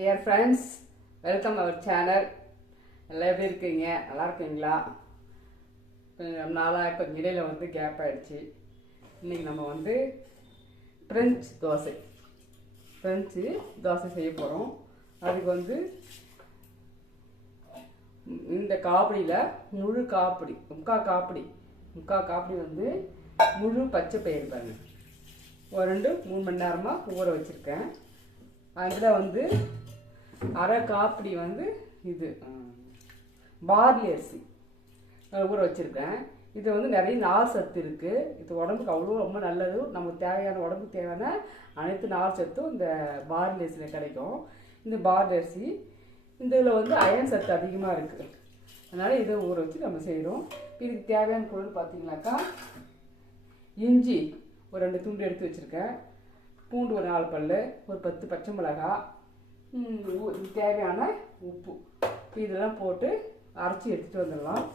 Dear friends, welcome our channel. எல்லாம் எப்படி இருக்கீங்க? நல்லா இருக்கீங்களா? கொஞ்சம் நாளாக கொஞ்சம் இடையில வந்து கேப் ஆகிடுச்சு. இன்றைக்கி நம்ம வந்து ஃப்ரெஞ்சு தோசை செய்ய போகிறோம். அதுக்கு வந்து இந்த காப்பிடியில் முழு காப்பிடி முக்கால் காப்பிடி வந்து முழு பச்சை பயிறு பாருங்க ஒரு 2-3 மணி நேரமாக ஊற வச்சுருக்கேன். அதில் வந்து அரை காப்பிடி வந்து இது பார்லி அரிசி ஊற வச்சுருக்கேன். இது வந்து நிறைய நார் சத்து இருக்குது. இது உடம்புக்கு அவ்வளோ ரொம்ப நல்லது. நமக்கு தேவையான உடம்புக்கு தேவையான அனைத்து நார் சத்தும் இந்த பார்லி அரிசியில் கிடைக்கும். இந்த பார்லி அரிசி இந்த இதில் வந்து அயன் சத்து அதிகமாக இருக்குது. அதனால் இதை ஊற வச்சு நம்ம செய்கிறோம். இதுக்கு தேவையான பொருள் பார்த்தீங்கன்னாக்கா இஞ்சி ஒரு 2 துண்டு எடுத்து வச்சுருக்கேன். பூண்டு ஒரு 4 பல், ஒரு 10 பச்சை மிளகாய், தேவையான உப்பு இதெல்லாம் போட்டு அரைச்சி எடுத்துகிட்டு வந்துடலாம்.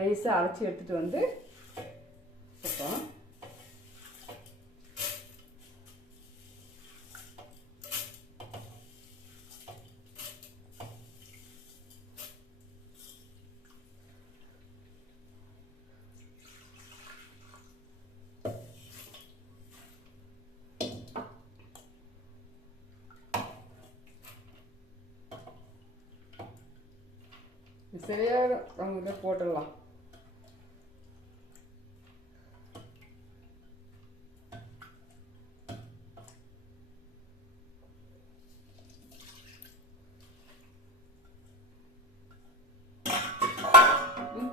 நைஸாக அரைச்சி எடுத்துகிட்டு வந்து வைப்போம். சரியாக நம்ம இதை போட்டுடலாம்.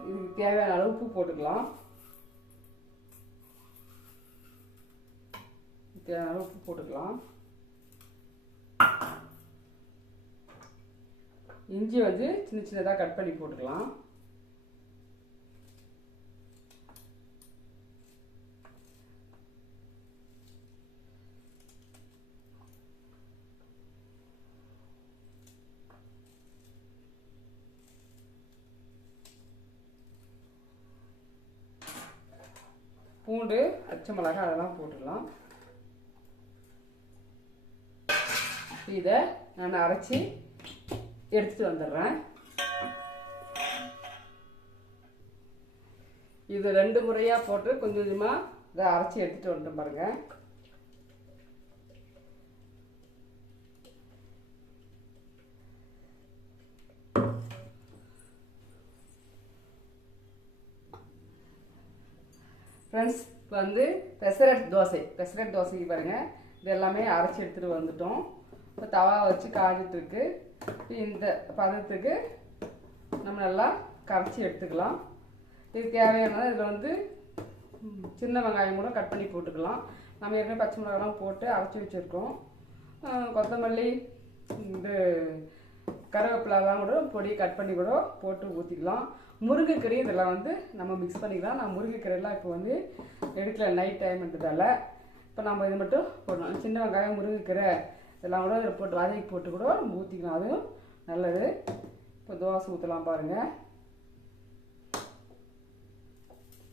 இதுக்கு தேவையான அளவு உப்பு போட்டுக்கலாம். தேவையான அளவு உப்பு போட்டுக்கலாம். இஞ்சி வந்து சின்ன சின்னதாக கட் பண்ணி போட்டுக்கலாம். பூண்டு பச்சை மிளகாய் அதெல்லாம் போட்டுக்கலாம். இதை நான் அரைச்சி எடுத்துட்டு வந்துடுறேன். இது 2 முறையாக போட்டு கொஞ்சம் கொஞ்சமாக இதை அரைச்சி எடுத்துட்டு வந்துட்டேன் பாருங்க. ஃப்ரெண்ட்ஸ், இப்போ வந்து பெசரட் தோசைக்கு பாருங்கள். இது எல்லாமே அரைச்சி எடுத்துகிட்டு வந்துட்டோம். இப்போ தவா வச்சு காய்ச்சிட்டுருக்கு. இந்த பதத்துக்கு நம்ம நல்லா கரைச்சி எடுத்துக்கலாம். இது தேவையானது இதில் வந்து சின்ன வெங்காயம் கூட கட் பண்ணி போட்டுக்கலாம். நம்ம ஏற்கனவே பச்சை மிளகாலாம் போட்டு அரைச்சி வச்சுருக்கோம். கொத்தமல்லி இது கருவேப்பிலாம் கூட பொடி கட் பண்ணி கூட போட்டு ஊற்றிக்கலாம். முருங்கைக்கீரை இதெல்லாம் வந்து நம்ம மிக்ஸ் பண்ணிக்கலாம். நான் முருங்கைக்கீரைலாம் இப்போ வந்து எடுக்கல, நைட் டைம்ன்றதால. இப்போ நம்ம இது மட்டும் போடலாம். சின்ன வெங்காயம் முருங்கைக்கீரை இதெல்லாம் கூட இதில் போட்டு வதக்கி போட்டு கூட நம்ம ஊற்றிக்கலாம். அதுவும் நல்லது. இப்போ தோசை ஊற்றலாம் பாருங்கள்.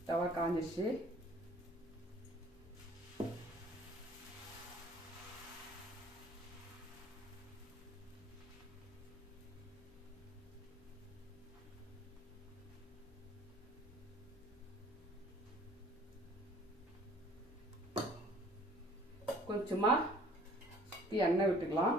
தவா காஞ்சிடுச்சு. கொஞ்சமாக சுற்றி எண்ணெய் விட்டுக்கலாம்.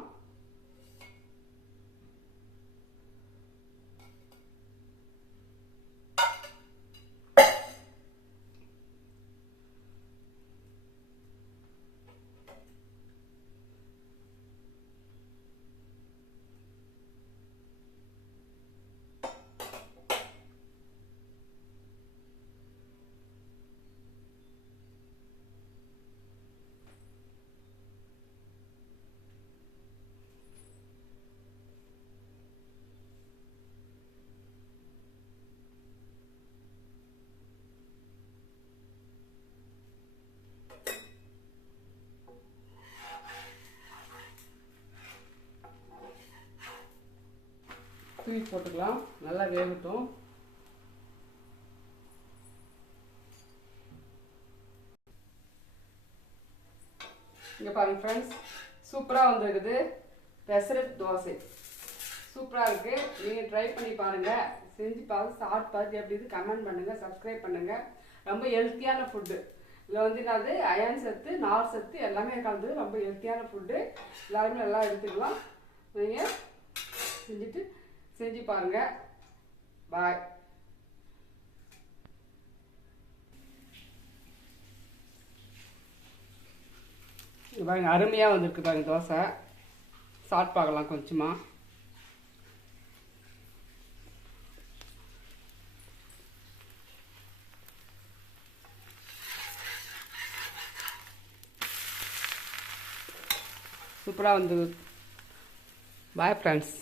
தூவி போட்டுக்கலாம். நல்லா வேகட்டும். இங்கே பாருங்க ஃப்ரெண்ட்ஸ், சூப்பராக வந்துருக்குது. பெசரட் தோசை சூப்பராக இருக்குது. நீங்கள் ட்ரை பண்ணி பாருங்கள். செஞ்சு பார்த்து சாப்பிட்டு பார்த்து எப்படி இது கமெண்ட் பண்ணுங்கள், சப்ஸ்கிரைப் பண்ணுங்கள். ரொம்ப ஹெல்த்தியான ஃபுட்டு. இதில் வந்து என்னது அயன் சத்து, நார் சத்து எல்லாமே கலந்து ரொம்ப ஹெல்த்தியான ஃபுட்டு. எல்லாருமே நல்லா எடுத்துக்கலாம். நீங்கள் செஞ்சு பாருங்கள். பாய். பாருங்க அருமையாக வந்திருக்கு பாருங்க தோசை. சாப்பிட்டு பார்க்கலாம் கொஞ்சமாக. சூப்பராக வந்து. Bye friends.